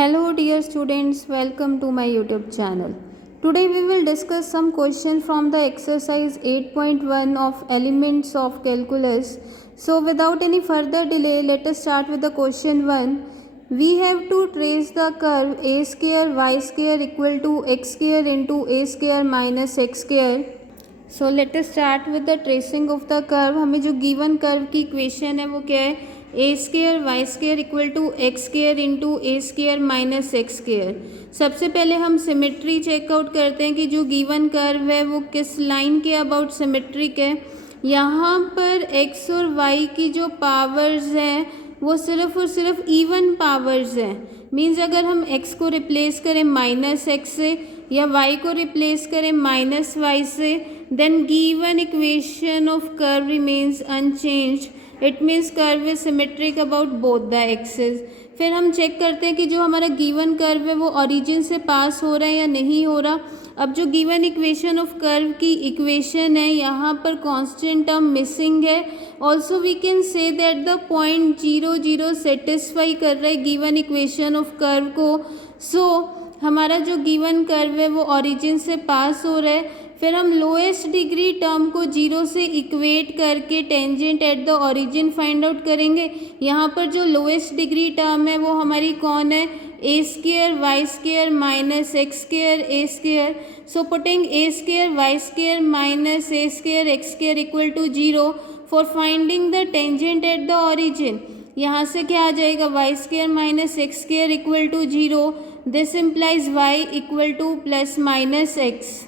Hello dear students, welcome to my YouTube channel. Today we will discuss some questions from the exercise 8.1 of Elements of Calculus. So without any further delay, let us start with the question 1. We have to trace the curve a square y square equal to x square into a square minus x square. So let us start with the tracing of the curve. हमें जो given curve की equation है वो क्या है, a square y square equal to x square into a square minus x square. सबसे पहले हम सिमेट्री चेकआउट करते हैं कि जो गिवन कर्व है वो किस लाइन के अबाउट सिमेट्रिक है. यहाँ पर एक्स और वाई की जो पावर्स हैं वो सिर्फ और सिर्फ इवन पावर्स हैं. मीन्स अगर हम एक्स को रिप्लेस करें माइनस एक्स से या वाई को रिप्लेस करें माइनस वाई से, then given equation of curve remains unchanged. It means curve is symmetric about both the axes. फिर हम चेक करते हैं कि जो हमारा गिवन कर्व है वो ओरिजिन से पास हो रहा है या नहीं हो रहा. अब जो गिवन इक्वेशन ऑफ कर्व की इक्वेशन है यहाँ पर कांस्टेंट टर्म मिसिंग है. Also we can say that the point 0 0 satisfy कर रहा है गिवन इक्वेशन ऑफ कर्व को. सो हमारा जो गिवन कर्व है वो ओरिजिन से पास हो रहा है. फिर हम लोएस्ट डिग्री टर्म को 0 से इक्वेट करके tangent at the origin find out करेंगे. यहाँ पर जो लोएस्ट डिग्री टर्म है वो हमारी कौन है, a square y square minus x square a square. So putting a square y square minus a square x square equal to 0 for finding the tangent at the origin. यहाँ से क्या आ जाएगा, y square minus x square equal to 0. This implies y equal to plus minus x.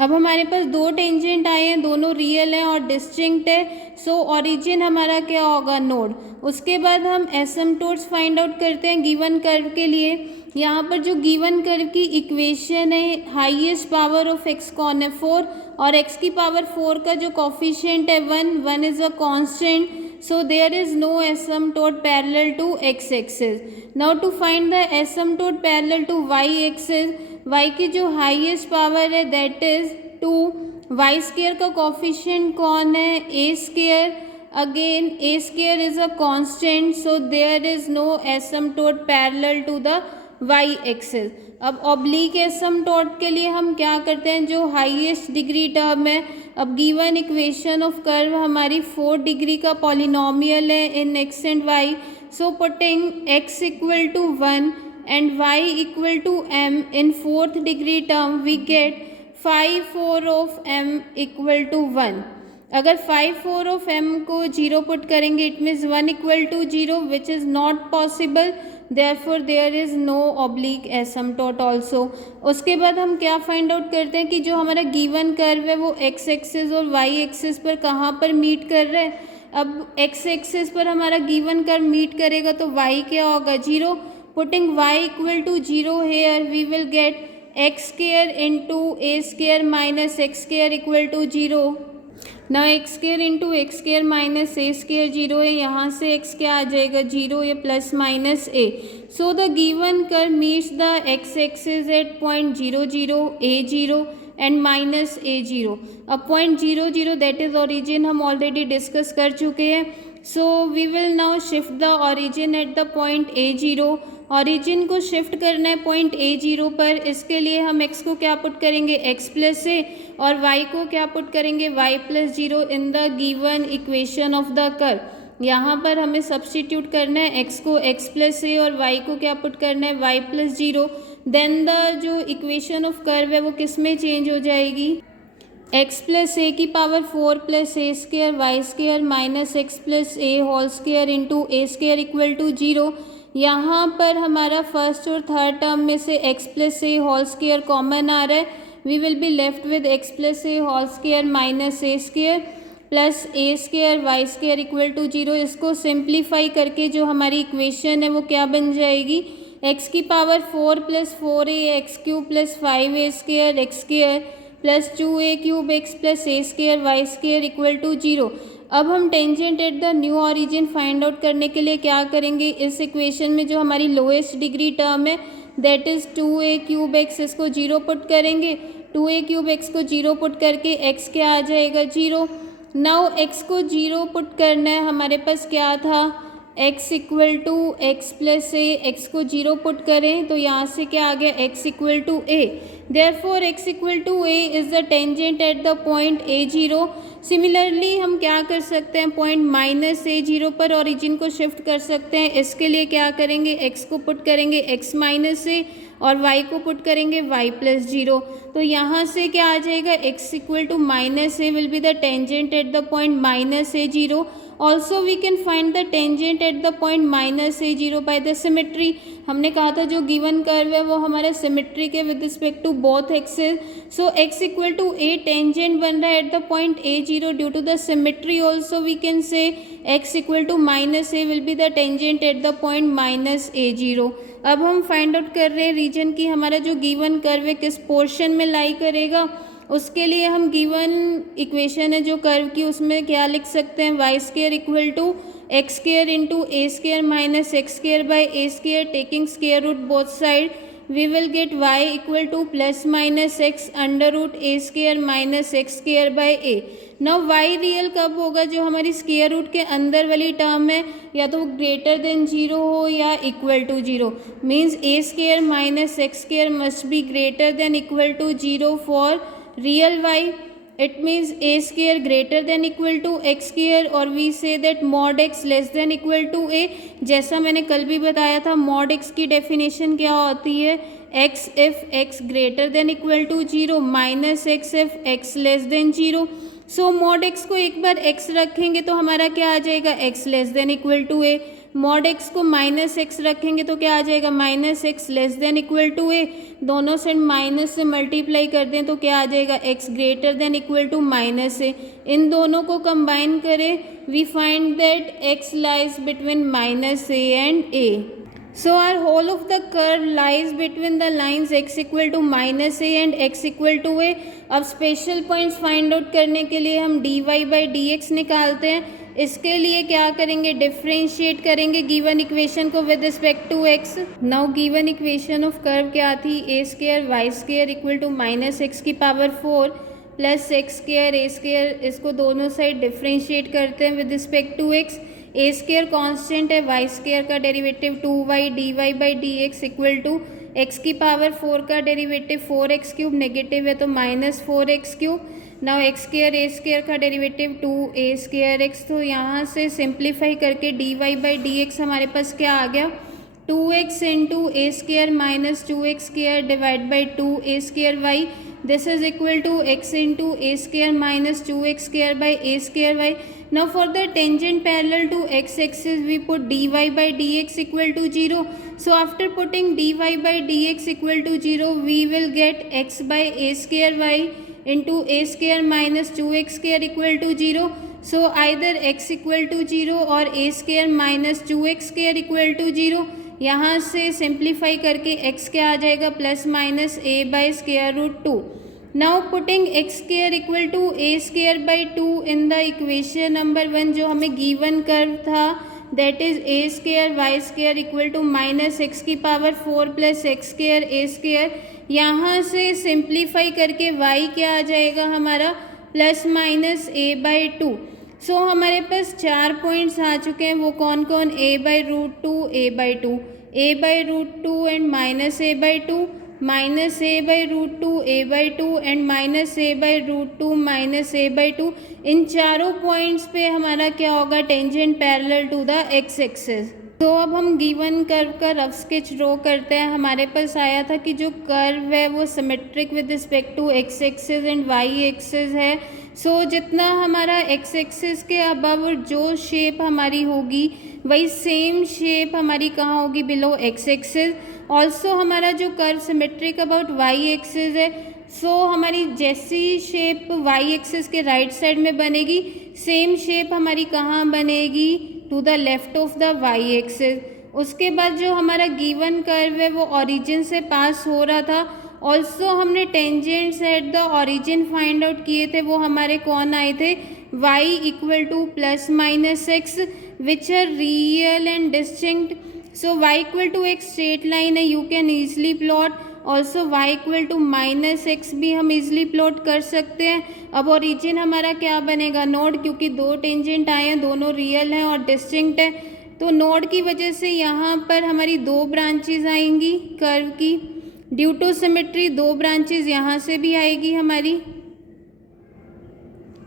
अब हमारे पास दो tangent आए हैं, दोनों रियल हैं और डिस्टिंक्ट है. सो ओरिजिन हमारा क्या होगा, नोड. उसके बाद हम एसिम्पटोट्स फाइंड आउट करते हैं गिवन कर्व के लिए. यहाँ पर जो गिवन कर्व की इक्वेशन है, हाईएस्ट पावर ऑफ एक्स कौन है, 4, और एक्स की पावर 4 का जो कोफिशिएंट है 1 is a constant. So there is no asymptote parallel to x axis. Now to find the asymptote parallel to y axis, y की जो हाईएस्ट पावर है दैट इज 2. वाई स्केयर का coefficient कौन है, a square. Again a square is a constant, so there is no asymptote parallel to the y axis. अब oblique asymptote के लिए हम क्या करते हैं, जो हाईएस्ट डिग्री टर्म है. अब गिवन इक्वेशन ऑफ कर्व हमारी 4 डिग्री का पॉलिनोमियल है in x and y. So putting x equal to 1 and y equal to m in 4th degree term we get 5 4 of m equal to 1. अगर 5 4 of m को 0 put करेंगे it means 1 equal to 0 which is not possible. Therefore there is no oblique asymptote also. उसके बाद हम क्या find out करते हैं कि जो हमारा गिवन कर्व है वो एक्स एक्सिस और वाई एक्सिस पर कहाँ पर मीट कर रहा है. अब एक्स एक्सिस पर हमारा गिवन कर्व मीट करेगा तो वाई क्या होगा, 0. Putting y equal to 0 here, we will get x square into a square minus x square equal to 0. Now x square into x square minus a square 0 है, यहाँ से x क्या आ जाएगा, 0 या plus minus a. So the given curve meets the x axis at point 0 0 a 0 and minus a 0. अब point 0 0 that is origin हम already discuss कर चुके हैं. So we will now shift the origin at the point a 0. Origin को shift करना है point A 0 पर. इसके लिए हम x को क्या पुट करेंगे, x प्लस ए, और y को क्या पुट करेंगे, y plus 0 in the given equation of the curve. यहाँ पर हमें सब्सटीट्यूट करना है x को x प्लस ए और y को क्या पुट करना है, y प्लस 0. देन द जो इक्वेशन ऑफ कर्व है वो किस में चेंज हो जाएगी, x प्लस ए की power 4 plus a square y square minus x plus a whole square into a square equal to 0. यहाँ पर हमारा फर्स्ट और थर्ड टर्म में से x plus a whole square common आ रहा है. We will be left with x plus a whole square minus a square plus a square y square equal to 0. इसको सिंप्लीफाई करके जो हमारी इक्वेशन है वो क्या बन जाएगी, x की power 4 plus 4a x cube plus 5a square x square plus 2a cube x plus a square y square equal to 0. अब हम tangent at the new origin find out करने के लिए क्या करेंगे, इस इक्वेशन में जो हमारी लोएस्ट डिग्री टर्म है that is 2a cube x, इसको 0 पुट करेंगे. 2a क्यूब एक्स को 0 पुट करके x क्या आ जाएगा, 0. नाउ x को 0 पुट करना है, हमारे पास क्या था, x equal to x plus a, x को 0 पुट करें तो यहाँ से क्या आ गया x equal to a, therefore x equal to a is the tangent at the point a0। Similarly हम क्या कर सकते हैं, पॉइंट -a0 पर ओरिजिन को शिफ्ट कर सकते हैं। इसके लिए क्या करेंगे, x को पुट करेंगे x माइनस ए और y को पुट करेंगे y प्लस 0। तो यहाँ से क्या आ जाएगा, x equal to minus a will be the tangent at the point -a0। Also we can find the tangent at the point -a0 by the symmetry. हमने कहा था जो गिवन कर्व है वो हमारा सिमेट्री के with respect to both axes. So x equal to a tangent बन रहा है at the point a0 due to the symmetry. Also we can say x equal to minus a will be the tangent at the point -a0। अब हम find out कर रहे हैं reason की हमारा जो गिवन कर्व है किस पोर्शन में लाई करेगा। उसके लिए हम गिवन इक्वेशन है जो कर्व की उसमें क्या लिख सकते हैं, y square equal to x square into a square minus x square by a square, taking square root both side we will get y equal to plus minus x under root a square minus x square by a. Now y real कब होगा, जो हमारी square root के अंदर वाली term है या तो ग्रेटर देन 0 हो या equal to 0, means a square minus x square must be greater than equal to 0 for real y. It means a square greater than equal to x square और we say that mod x less than equal to a। जैसा मैंने कल भी बताया था mod x की definition क्या होती है, x if x greater than equal to 0 minus x if x less than 0। So mod x को एक बार x रखेंगे तो हमारा क्या आ जाएगा, x less than equal to a। mod x को माइनस एक्स रखेंगे तो क्या आ जाएगा, minus x less than equal to a. दोनों साइड माइनस से मल्टीप्लाई कर दें तो क्या आ जाएगा, x greater than equal to minus a. इन दोनों को कंबाइन करें, we find that x lies between minus a and a. So our whole of the curve lies between the lines x equal to minus a and x equal to a। अब special points find out करने के लिए हम dy by d x निकालते हैं। इसके लिए क्या करेंगे, डिफ्रेंशिएट करेंगे गिवन इक्वेशन को with respect to x। Now given equation of curve क्या थी, a square y square equal to minus x की power 4 plus x square a square. इसको दोनों साइड डिफ्रेंशिएट करते हैं with respect to x। A square constant है, y square का derivative 2y dy by d x equal to x की power 4 का derivative 4x cube, negative है तो minus 4x cube. Now x square a square का derivative 2a square x। तो यहाँ से सिंप्लीफाई करके dy बाई डी एक्स हमारे पास क्या आ गया, 2x into a square minus 2x square divide by 2a square y। This is equal to x into a square minus 2x square by a square y। Now for the tangent parallel to x axis we put dy by dx equal to 0. So after putting dy by dx equal to 0 we will get x by a square y into a square minus 2x square equal to 0. So either x equal to 0 or a square minus 2x square equal to 0। यहाँ से simplify करके x क्या आ जाएगा, plus minus a by square root 2। Now putting x square equal to a square by 2 in the equation number 1 जो हमें given curve था, that is a square y square equal to minus x की power 4 plus x square a square. यहाँ से simplify करके y क्या आ जाएगा हमारा, plus minus a by 2। So हमारे पास 4 पॉइंट्स आ चुके हैं, वो कौन कौन, a by root 2, a by 2, a by root 2 and minus a by 2, minus a by root 2 a by 2 and minus a by root 2 minus a by 2। इन चारों points पे हमारा क्या होगा, tangent parallel to the x axis. तो अब हम given curve का रफ स्केच ड्रॉ करते हैं। हमारे पास आया था कि जो कर्व है वो symmetric with respect to x axis and y axis है। सो जितना हमारा एक्स एक्सिस के अबव जो शेप हमारी होगी वही सेम शेप हमारी कहाँ होगी, बिलो एक्स एक्सिस। ऑल्सो हमारा जो curve symmetric about y axis है, सो हमारी जैसी शेप वाई एक्सिस के राइट साइड में बनेगी सेम शेप हमारी कहाँ बनेगी, to the left of the y axis. उसके बाद जो हमारा गिवन कर्व है वो ओरिजिन से पास हो रहा था। ऑल्सो हमने tangents at the origin find out किए थे, वो हमारे कौन आए थे, y equal to plus minus x which are real and distinct. So y equal to एक स्ट्रेट लाइन है, you can easily plot. Also y equal to minus x भी हम ईजिली प्लॉट कर सकते हैं। अब ओरिजिन हमारा क्या बनेगा, नोड, क्योंकि दो टेंजेंट आए हैं, दोनों रियल हैं और डिस्टिंक्ट है। तो नोड की वजह से यहाँ पर हमारी 2 ब्रांचेज आएंगी कर्व की। ड्यू टू सिमेट्री 2 ब्रांचेज यहाँ से भी आएगी हमारी,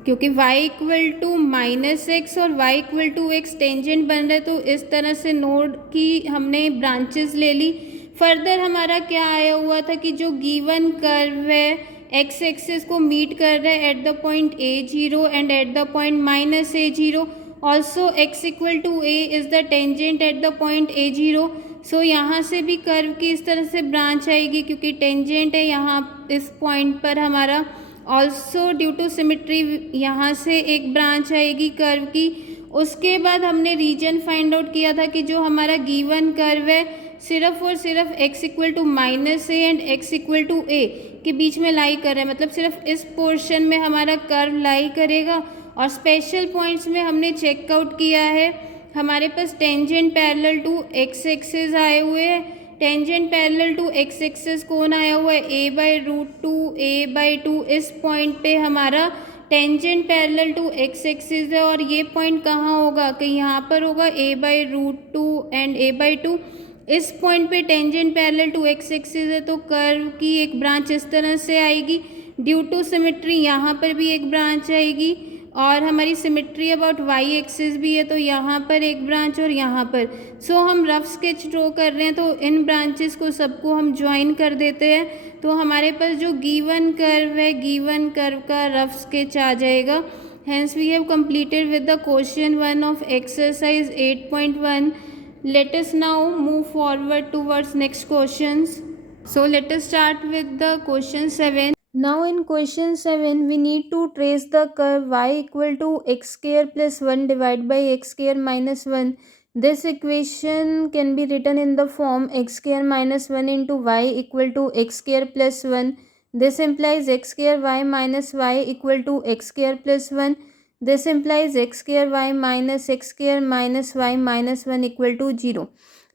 क्योंकि y इक्वल टू -x और y equal to x tangent बन रहे, तो इस तरह से नोड की हमने ब्रांचेस ले ली। फर्दर हमारा क्या आया हुआ था कि जो गिवन कर्व है x एक्सिस को मीट कर रहा है at the point a0 and at the point -a0, also x equal to a is the tangent at the point a0। So यहाँ से भी कर्व की इस तरह से ब्रांच आएगी, क्योंकि टेंजेंट है यहाँ इस पॉइंट पर हमारा। ऑल्सो ड्यू टू सिमेट्री यहाँ से एक ब्रांच आएगी कर्व की। उसके बाद हमने रीजन फाइंड आउट किया था कि जो हमारा गिवन कर्व है सिर्फ और सिर्फ x equal to -a and x equal to a के बीच में लाई कर रहा है, मतलब सिर्फ इस पोर्शन में हमारा कर्व लाई करेगा। और स्पेशल पॉइंट्स में हमने चेकआउट किया है, हमारे पास tangent parallel to x axis आए हुए हैं। Tangent parallel to x axis कौन आया हुआ है, a/√2 a/2। इस पॉइंट पे हमारा tangent parallel to x axis है, और ये पॉइंट कहाँ होगा, कि यहाँ पर होगा a/√2 एंड a/2। इस पॉइंट पे tangent parallel to x axis है, तो कर्व की एक ब्रांच इस तरह से आएगी। ड्यू टू सिमेट्री यहाँ पर भी एक ब्रांच आएगी, और हमारी सिमेट्री अबाउट y एक्सिस भी है, तो यहाँ पर एक ब्रांच और यहाँ पर। सो हम रफ स्केच ड्रॉ कर रहे हैं, तो इन ब्रांचेस को सबको हम ज्वाइन कर देते हैं, तो हमारे पास जो गिवन कर्व है, गिवन कर्व का रफ स्केच आ जाएगा। Hence we have completed with the question 1 of exercise 8.1। Let us now move forward towards next questions. So let us start with the question 7. Now in question 7 we need to trace the curve y equal to x square plus 1 divided by x square minus 1. This equation can be written in the form x square minus 1 into y equal to x square plus 1. This implies x square y minus y equal to x square plus 1. This implies x square y minus x square minus y minus 1 equal to 0.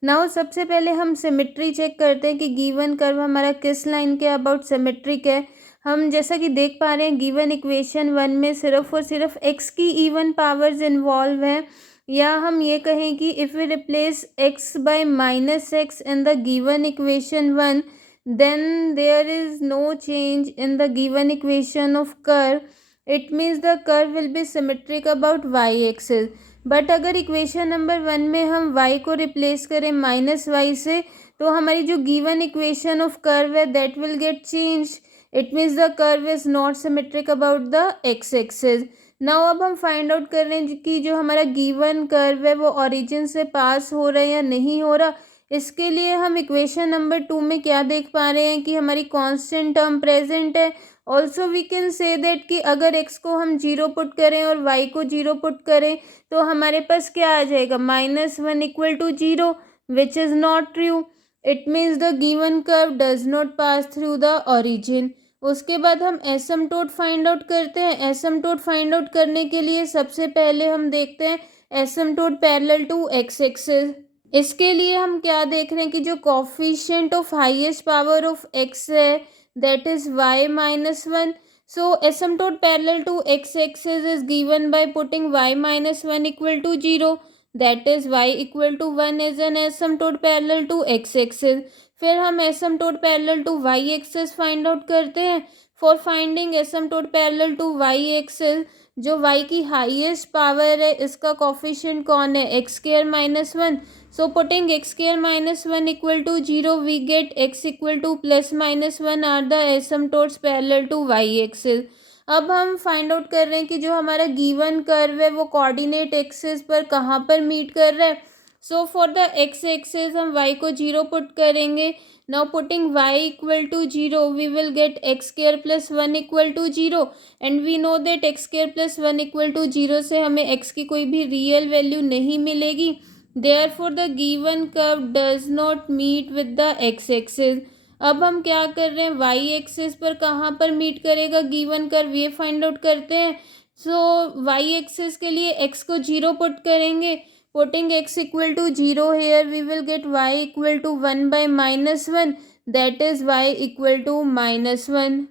Now सबसे पहले हम symmetry check करते हैं कि given curve हमारा किस line के about symmetric है। हम जैसा कि देख पा रहे हैं गिवन इक्वेशन 1 में सिर्फ और सिर्फ x की इवन पावर्स इन्वॉल्व है, या हम ये कहें कि if we replace x by -x in the given equation 1 then there is no change in the given equation of curve. It means the curve will be symmetric about y axis. But अगर equation number 1 में हम y को replace करें -y से, तो हमारी जो given equation of curve है that will get change. It means the curve is not symmetric about the x axis. Now अब हम फाइंड आउट कर रहे हैं कि जो हमारा गिवन कर्व है वो ओरिजिन से पास हो रहा है या नहीं हो रहा। इसके लिए हम इक्वेशन नंबर 2 में क्या देख पा रहे हैं कि हमारी कांस्टेंट टर्म प्रेजेंट है। Also we can say that कि अगर x को हम 0 पुट करें और y को 0 पुट करें तो हमारे पास क्या आ जाएगा, -1 equal to 0, which is not true. It means the given curve does not pass through the origin. उसके बाद हम एसिम्पटोट फाइंड आउट करते हैं। एसिम्पटोट फाइंड आउट करने के लिए सबसे पहले हम देखते हैं एसिम्पटोट पैरेलल टू x एक्सिस। इसके लिए हम क्या देख रहे हैं कि जो coefficient of highest power of x है that is y minus 1. So asymptote parallel to x axis is given by putting y minus 1 equal to 0. That is y equal to 1 is an asymptote parallel to x axis. फिर हम asymptote parallel to y axis find out करते हैं। For finding asymptote parallel to y axis, जो y की highest power है इसका coefficient कौन है, x square minus 1। So putting x square minus 1 equal to 0, we get x equal to plus minus 1 are the asymptotes parallel to y axis. अब हम find out कर रहे हैं कि जो हमारा गिवन कर्व है वो कोऑर्डिनेट एक्सिस पर कहाँ पर मीट कर रहा है। So for the x axis हम y को 0 पुट करेंगे। Now putting y equal to 0 we will get x square plus 1 equal to 0, and we know that x square plus 1 equal to 0 से हमें x की कोई भी रियल वैल्यू नहीं मिलेगी। Therefore the given curve does not meet with the x axis. अब हम क्या कर रहे हैं, y एक्सिस पर कहाँ पर मीट करेगा गिवन कर्व, ये फाइंड आउट करते हैं। सो y एक्सिस के लिए x को 0 पुट करेंगे। Putting x equal to 0 here we will get y equal to 1 by -1, that is y equal to -1।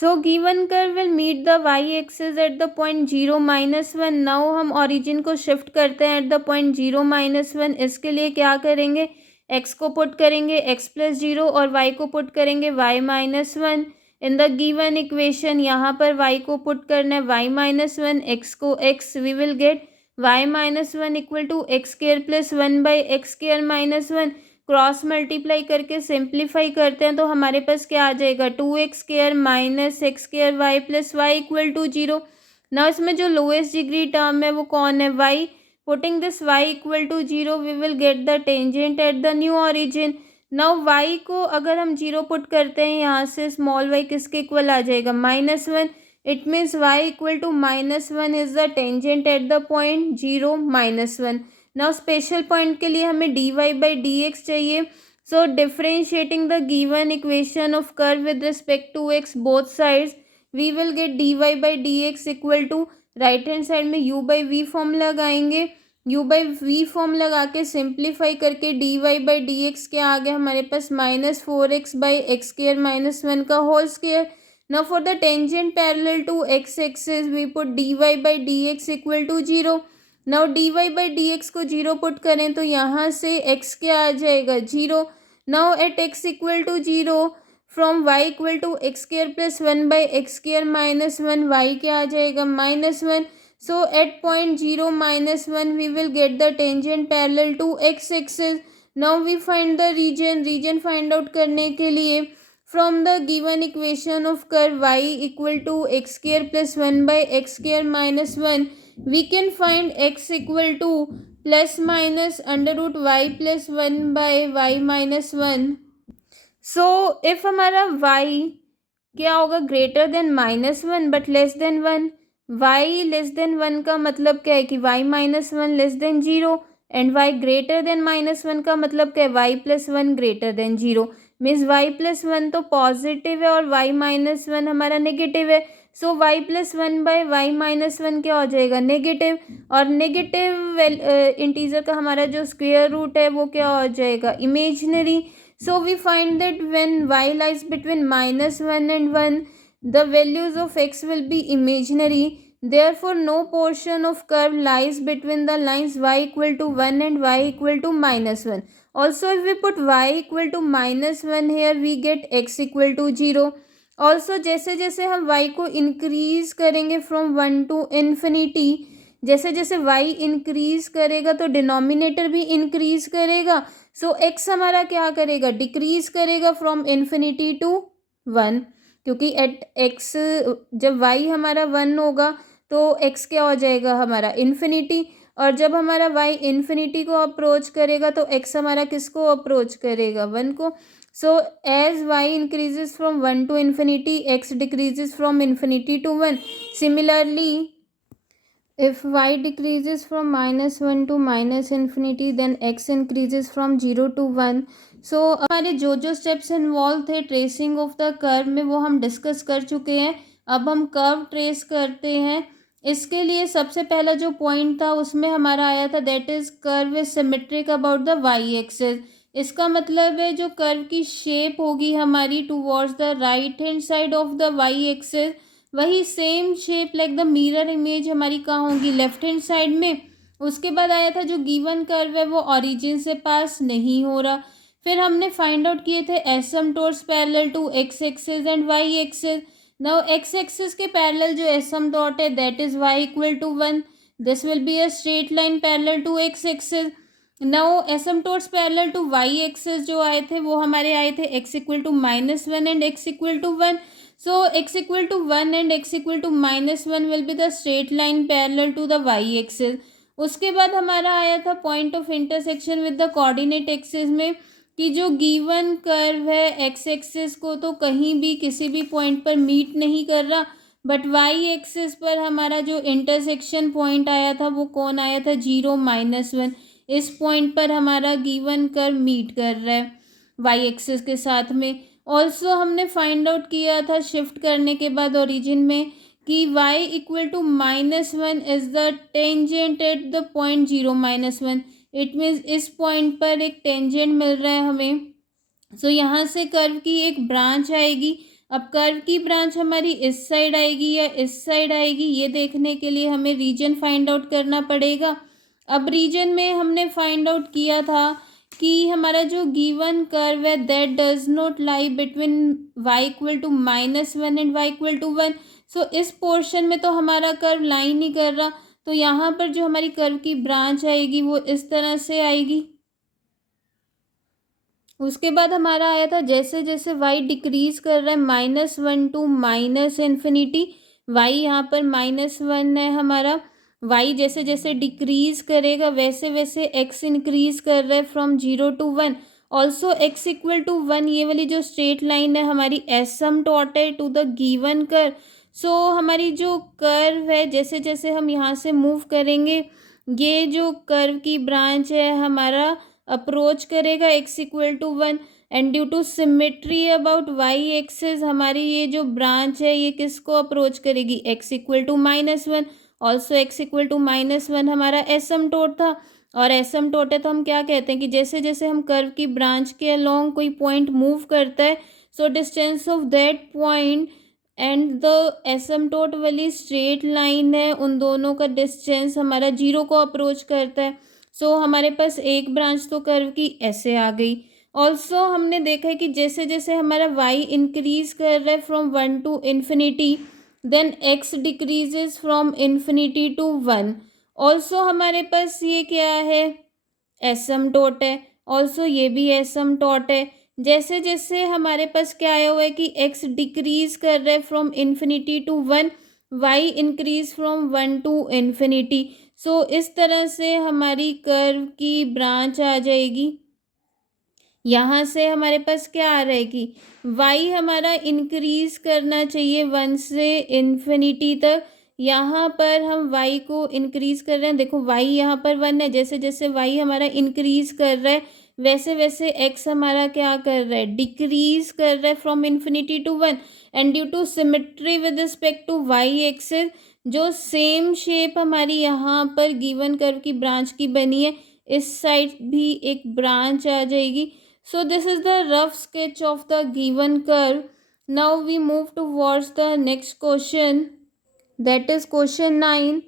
So given curve will meet the y axis at the point 0-1। Now हम origin को shift करते हैं eight the point 0-1। इसके लिए क्या करेंगे, x को put करेंगे x+0 और y को पुट करेंगे y-1 in the given equation. यहाँ पर y को पुट करना है y-1, x को x, we will get y-1 equal to x² + 1/x²-1। Cross multiply करके सिंप्लीफाई करते हैं तो हमारे पास क्या आ जाएगा, 2x² - x²y + y equal to 0। ना इसमें जो लोएस्ट डिग्री टर्म है वो कौन है, y। Putting this y equal to 0 we will get the tangent at the new origin. Now y को अगर हम 0 पुट करते हैं यहाँ से, स्मॉल y किसके इक्वल आ जाएगा, -1। It means y equal to -1 is the tangent at the point 0-1। Now special point के लिए हमें dy/dx चाहिए। So differentiating the given equation of curve with respect to x both sides, we will get dy/dx equal to, right hand side में u/v form लगाएंगे, u/v form लगा के simplify करके dy/dx क्या आ गया हमारे पास, -4x/x² - 1 का whole square. Now for the tangent parallel to x axis we put dy/dx equal to 0। Now dy/dx को 0 पुट करें तो यहाँ से x क्या आ जाएगा, 0। Now at x equal to 0 from y equal to x² + 1/x² - 1, y क्या आ जाएगा, -1। So at point 0-1 we will get the tangent parallel to x axis. Now we find the region find out करने के लिए from the given equation of curve y equal to x² + 1/x² - 1 we can find x equal to ±√y + 1/y-1। So if हमारा y क्या होगा, greater than -1 but less than 1। y less than 1 का मतलब क्या है कि y-1 less than 0 and y greater than -1 का मतलब क्या है, y+1 greater than 0। Means y+1 तो पॉजिटिव है और y-1 हमारा नेगेटिव है। सो y+1/y-1 क्या हो जाएगा, नेगेटिव। और नेगेटिव इंटीजर का हमारा जो स्क्वायर रूट है वो क्या हो जाएगा, imaginary. So we find that when y lies between -1 and 1 the values of x will be imaginary, therefore no portion of curve lies between the lines y equal to 1 and y equal to -1. Also if we put y equal to -1 here we get x equal to 0. Also जैसे जैसे हम y को increase करेंगे from 1 to infinity, जैसे जैसे y increase करेगा तो denominator भी इंक्रीज करेगा। सो x हमारा क्या करेगा, डिक्रीज करेगा फ्रॉम इन्फिनिटी टू 1, क्योंकि एट x जब y हमारा 1 होगा तो x क्या हो जाएगा हमारा, इन्फिनिटी। और जब हमारा y इन्फिनिटी को अप्रोच करेगा तो x हमारा किसको अप्रोच करेगा, 1 को। So as y increases from 1 to infinity, x decreases from infinity to 1। Similarly if y decreases from -1 to -infinity then x increases from 0 to 1। सो हमारे जो जो स्टेप्स इन्वॉल्व थे ट्रेसिंग ऑफ द कर्व में वो हम discuss कर चुके हैं। अब हम कर्व ट्रेस करते हैं। इसके लिए सबसे पहला जो पॉइंट था उसमें हमारा आया था that is curve is symmetric about the y axis. इसका मतलब है जो कर्व की शेप होगी हमारी towards the right hand side of the y axis, वही same shape like the mirror image हमारी कहाँ होगी, लेफ्ट हैंड साइड में। उसके बाद आया था जो गिवन कर्व है वो ओरिजिन से पास नहीं हो रहा। फिर हमने फाइंड आउट किए थे asymptotes parallel to x axis and y axis. Now x axis के पैरेलल जो एसिम्पटोट है that is y equal to 1, this will be a straight line parallel to x axis. Now asymptotes parallel to y axis जो आए थे वो हमारे आए थे x equal to -1 and x equal to 1। So x equal to 1 and x equal to -1 will be the straight line parallel to the y axis। उसके बाद हमारा आया था point of intersection with the coordinate axis में कि जो given curve है x axis को तो कहीं भी किसी भी पॉइंट पर मीट नहीं कर रहा, बट वाई एक्सिस पर हमारा जो इंटरसेक्शन पॉइंट आया था वो कौन आया था, 0-1। इस पॉइंट पर हमारा गिवन कर्व मीट कर रहा है वाई एक्सिस के साथ में। ऑल्सो हमने फाइंड आउट किया था शिफ्ट करने के बाद ओरिजिन में कि y equal to -1 is the tangent at the point 0-1। It means इस पॉइंट पर एक टेंजेंट मिल रहा है हमें। सो यहाँ से कर्व की एक ब्रांच आएगी अब कर्व की ब्रांच हमारी इस साइड आएगी या इस साइड आएगी, ये देखने के लिए हमें रीजन फाइंड आउट करना पड़ेगा। अब रीजन में हमने फाइंड आउट किया था कि हमारा जो गिवन कर्व है that does not lie between y equal to -1 and y equal to 1। So इस पोर्शन में तो हमारा कर्व लाई नहीं कर रहा, तो यहाँ पर जो हमारी कर्व की ब्रांच आएगी वो इस तरह से आएगी। उसके बाद हमारा आया था जैसे जैसे y डिक्रीज कर रहा है -1 टू -इन्फिनिटी, y यहाँ पर -1 है हमारा, y जैसे जैसे डिक्रीज करेगा वैसे वैसे x इंक्रीज कर रहा है from 0 to 1। Also x equal to 1, ये वाली जो स्ट्रेट लाइन है हमारी एसिम्पटोट है टू द गिवन कर्व। सो हमारी जो कर्व है जैसे जैसे हम यहाँ से मूव करेंगे, ये जो कर्व की ब्रांच है हमारा अप्रोच करेगा x equal to 1, and due to symmetry about y axis हमारी ये जो ब्रांच है ये किसको अप्रोच करेगी, x equal to -1। Also x equal to -1 हमारा एसिम्पटोट था, और एसिम्पटोट है तो हम क्या कहते हैं कि जैसे जैसे हम कर्व की ब्रांच के अलोंग कोई पॉइंट मूव करता है, so distance of that point and the asymptote वाली स्ट्रेट लाइन है उन दोनों का डिस्टेंस हमारा 0 को अप्रोच करता है। सो हमारे पास एक ब्रांच तो कर्व की ऐसे आ गई। ऑल्सो हमने देखा है कि जैसे जैसे हमारा y इंक्रीज कर रहा है from 1 to infinity, then x decreases from infinity to 1। Also हमारे पास ये क्या है, एसिम्पटोट है, ऑल्सो ये भी एसिम्पटोट है। जैसे जैसे हमारे पास क्या आया हुआ है कि x डिक्रीज कर रहा है from infinity to 1, y increase from 1 to infinity. So इस तरह से हमारी कर्व की ब्रांच आ जाएगी। यहाँ से हमारे पास क्या आ रहा है कि y हमारा इंक्रीज करना चाहिए 1 से इन्फिनिटी तक, यहाँ पर हम y को इंक्रीज कर रहे हैं। देखो y यहाँ पर 1 है, जैसे जैसे y हमारा इंक्रीज कर रहा है वैसे वैसे x हमारा क्या कर रहा है, डिक्रीज कर रहा है from infinity to 1, and due to symmetry with respect to y axis जो सेम शेप हमारी यहाँ पर गिवन कर्व की ब्रांच की बनी है, इस साइड भी एक ब्रांच आ जाएगी। So this is the rough sketch of the given curve. Now we move towards the next question, that is question 9.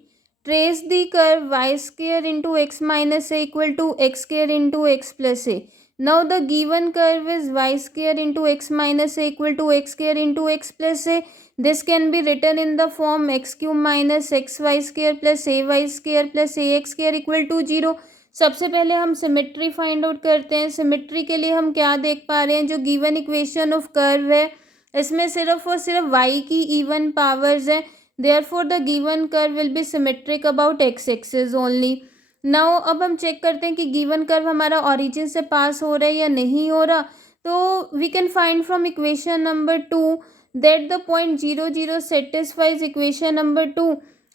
Trace the curve y square into x minus a equal to x square into x plus a. Now the given curve is y square into x minus a equal to x square into x plus a. This can be written in the form x cube minus xy square plus ay square plus ax square equal to 0. सबसे पहले हम symmetry find out करते हैं। Symmetry के लिए हम क्या देख पा रहे हैं, जो गिवन इक्वेशन ऑफ कर्व है इसमें सिर्फ और सिर्फ y की इवन पावर्स है, therefore the given curve will be symmetric about x axis only. Now अब हम चेक करते हैं कि given curve हमारा origin से पास हो रहा है या नहीं हो रहा। तो we can find from equation number 2 that the point 0 0 satisfies equation number 2.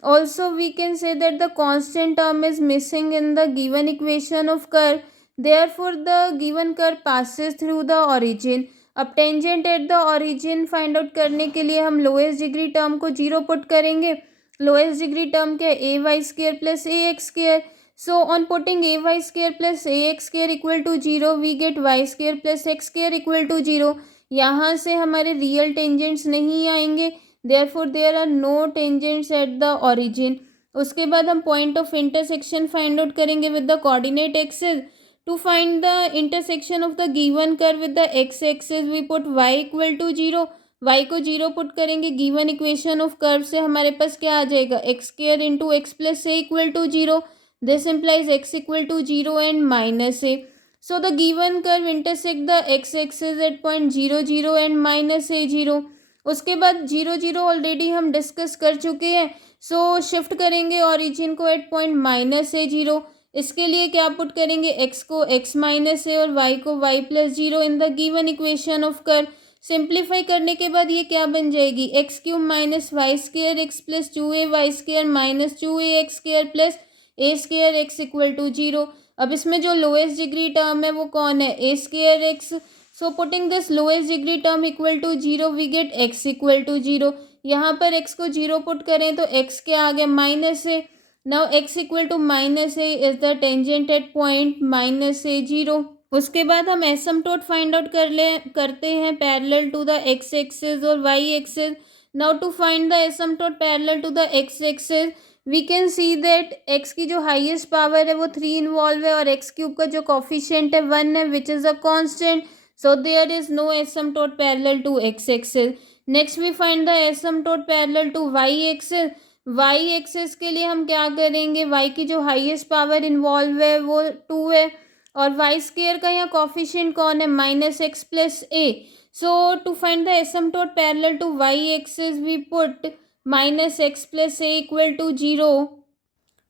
Also we can say that the constant term is missing in the given equation of curve, therefore the given curve passes through the origin. अब tangent at the origin find out करने के लिए हम lowest degree term को 0 put करेंगे। Lowest degree term क्या है, a y square plus a x square. So on putting a y square plus a x square equal to 0 we get y square plus x square equal to 0। यहाँ से हमारे real tangents नहीं आएंगे, therefore there are no tangents at the origin. उसके बाद हम point of intersection find out करेंगे with the coordinate axis. To find the intersection of the given curve with the x axis, we put y equal to 0. y को 0 put करेंगे, given equation of curve से हमारे पास क्या आ जाएगा, x square into x plus a equal to 0. This implies x equal to 0 and minus a. So the given curve intersect the x axis at point 0 0 and minus a 0. उसके बाद 0 0 already हम discuss कर चुके हैं, सो shift करेंगे origin को eight point minus a 0. इसके लिए क्या पुट करेंगे, x को x माइनस ए और y को y plus 0 in the given equation of curve. Simplify करने के बाद ये क्या बन जाएगी, x cube minus y square x plus 2a y square minus 2a x square plus a square x equal to 0. अब इसमें जो लोएस्ट डिग्री टर्म है वो कौन है, a square x. So putting this lowest degree term equal to 0 we get x equal to 0. यहाँ पर x को 0 पुट करें तो x क्या आ गया, minus A. Now x equal to minus a is the tangent at point minus a 0. उसके बाद हम एसिम्प्टोट फाइंड आउट करते हैं parallel to the x axis और y axis. Now to find the asymptote parallel to the x axis we can see that x की जो highest power है वो 3 इन्वॉल्व है और एक्स क्यूब का जो कॉफिशिएंट है 1 है which is a constant. So there is no asymptote parallel to x axis. Next we find the asymptote parallel to y axis. Y axis के लिए हम क्या करेंगे, वाई की जो हाईएस्ट पावर इन्वॉल्व है वो 2 है और वाई स्क्वेयर का यहाँ कॉफिशिएंट कौन है, -x+a. So to find the asymptote parallel to y axis we put -x+a equal to 0.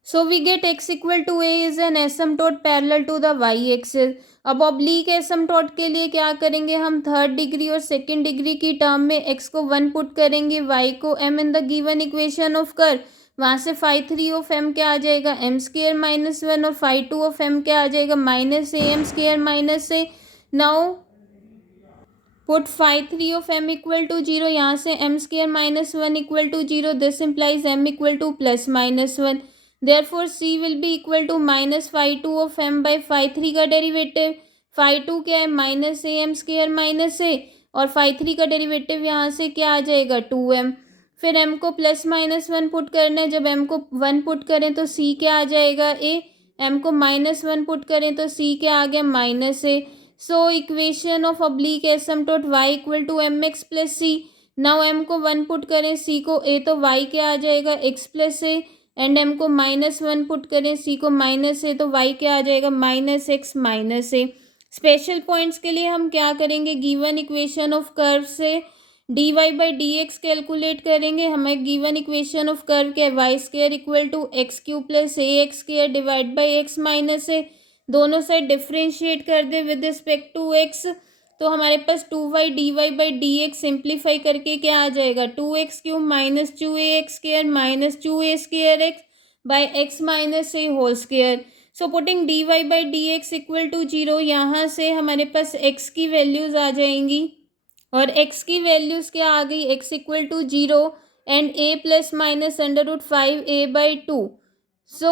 So we get x equal to a is an asymptote parallel to the y axis. अब oblique asymptote के लिए क्या करेंगे, हम third degree और second degree की term में x को 1 पुट करेंगे, y को m in the given equation of curve. वहाँ से φ3 ऑफ m क्या आ जाएगा, m² -1 और φ2 ऑफ m क्या आ जाएगा, -am² -a. Now put φ3 of m equal to 0. यहाँ से m² -1 equal to 0. This implies m equal to +-1. Therefore c will be equal to -φ2 of m by φ3 का डेरिवेटिव. φ2 क्या है, -am² -a और φ3 का डेरिवेटिव यहाँ से क्या आ जाएगा, 2m. फिर m को +-1 पुट करना है. जब m को 1 पुट करें तो c क्या आ जाएगा, a. m को -1 पुट करें तो c क्या आ गया, -a. सो equation of oblique asymptote y equal to mx+c. Now m को 1 पुट करें, c को a, तो y क्या आ जाएगा, x+a. एंड m को -1 पुट करें, c को -a, तो y क्या आ जाएगा, -x -a. स्पेशल पॉइंट्स के लिए हम क्या करेंगे, गिवन इक्वेशन ऑफ कर्व से dy बाई dx कैलकुलेट करेंगे. हमें गिवन इक्वेशन ऑफ कर्व क्या है, y² equal to x³ + ax² divide by x -a. दोनों साइड डिफ्रेंशिएट कर दे विद रिस्पेक्ट टू x, तो हमारे पास 2y dy by dx simplify करके क्या आ जाएगा, 2x³ - 2ax² - 2a² by x -a whole square. So putting dy by dx equal to 0. यहाँ से हमारे पास x की वैल्यूज़ आ जाएंगी और x की वैल्यूज़ क्या आ गई, x equal to 0 and a ±√5a/2. So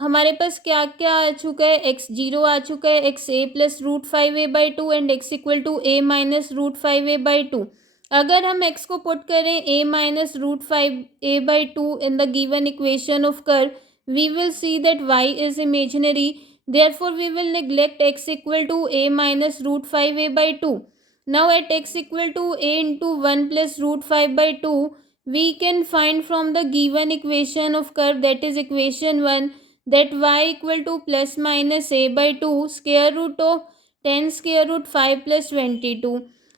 हमारे पास क्या क्या आ चुका है, x 0 आ चुका है, x a +√5a/2 and x equal to a -√5a/2. अगर हम x को पुट करें a -√5a/2 in the given equation of curve, we will see that y is imaginary. Therefore we will neglect x equal to a -√5a/2. Now at x equal to a इंटू 1 +√5/2 we can find from the given equation of curve, that is equation 1, that y equal to ±a/2 square root of 10 square root 5 plus 22.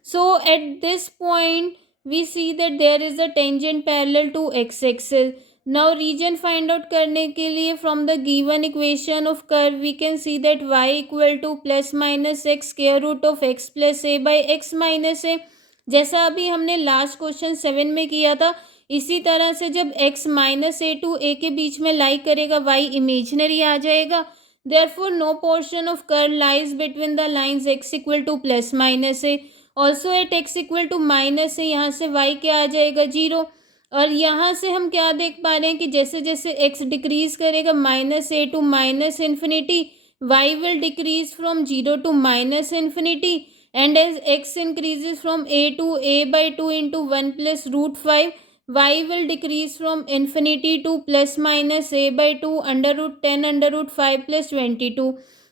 So at this point we see that there is a tangent parallel to x axis. Now region find out करने के लिए from the given equation of curve we can see that y equal to ±x square root of x plus a by x minus a. जैसा अभी हमने last question 7 में किया था, इसी तरह से जब x -a टू a के बीच में लाई करेगा y इमेजिनरी आ जाएगा. Therefore no portion of curve lies between the lines x equal to +-a. Also at x equal to -a यहाँ से y क्या आ जाएगा, 0. और यहाँ से हम क्या देख पा रहे हैं कि जैसे जैसे x डिक्रीज करेगा -a to -infinity, y will decrease from 0 to -infinity. And as x increases from a to a/2 into 1 +√5, y will decrease from infinity to ±a/2 √10 √5 plus 22.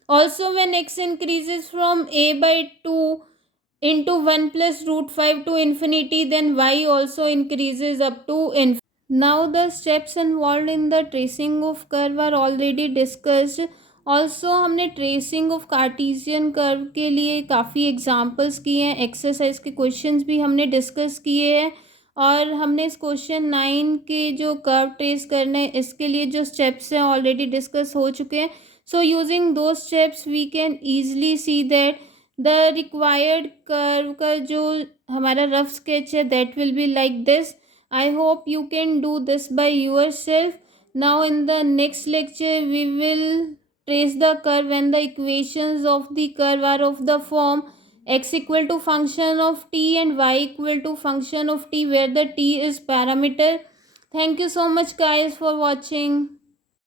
Also when x increases from a/2 into 1 +√5 to infinity, then y also increases up to infinity. Now the steps involved in the tracing of curve are already discussed. Also हमने tracing of Cartesian curve के लिए काफ़ी examples किए हैं, exercise के questions भी हमने discuss किए हैं और हमने इस क्वेश्चन 9 के जो कर्व ट्रेस करना है इसके लिए जो स्टेप्स हैं ऑलरेडी डिस्कस हो चुके हैं. सो यूजिंग दो steps we can easily see that the required curve का जो हमारा रफ स्केच है that will be like this. I hope you can do this by yourself. Now in the next lecture we will trace the curve when the equations of the curve are of the form x equal to function of t and y equal to function of t where the t is parameter. Thank you so much guys for watching.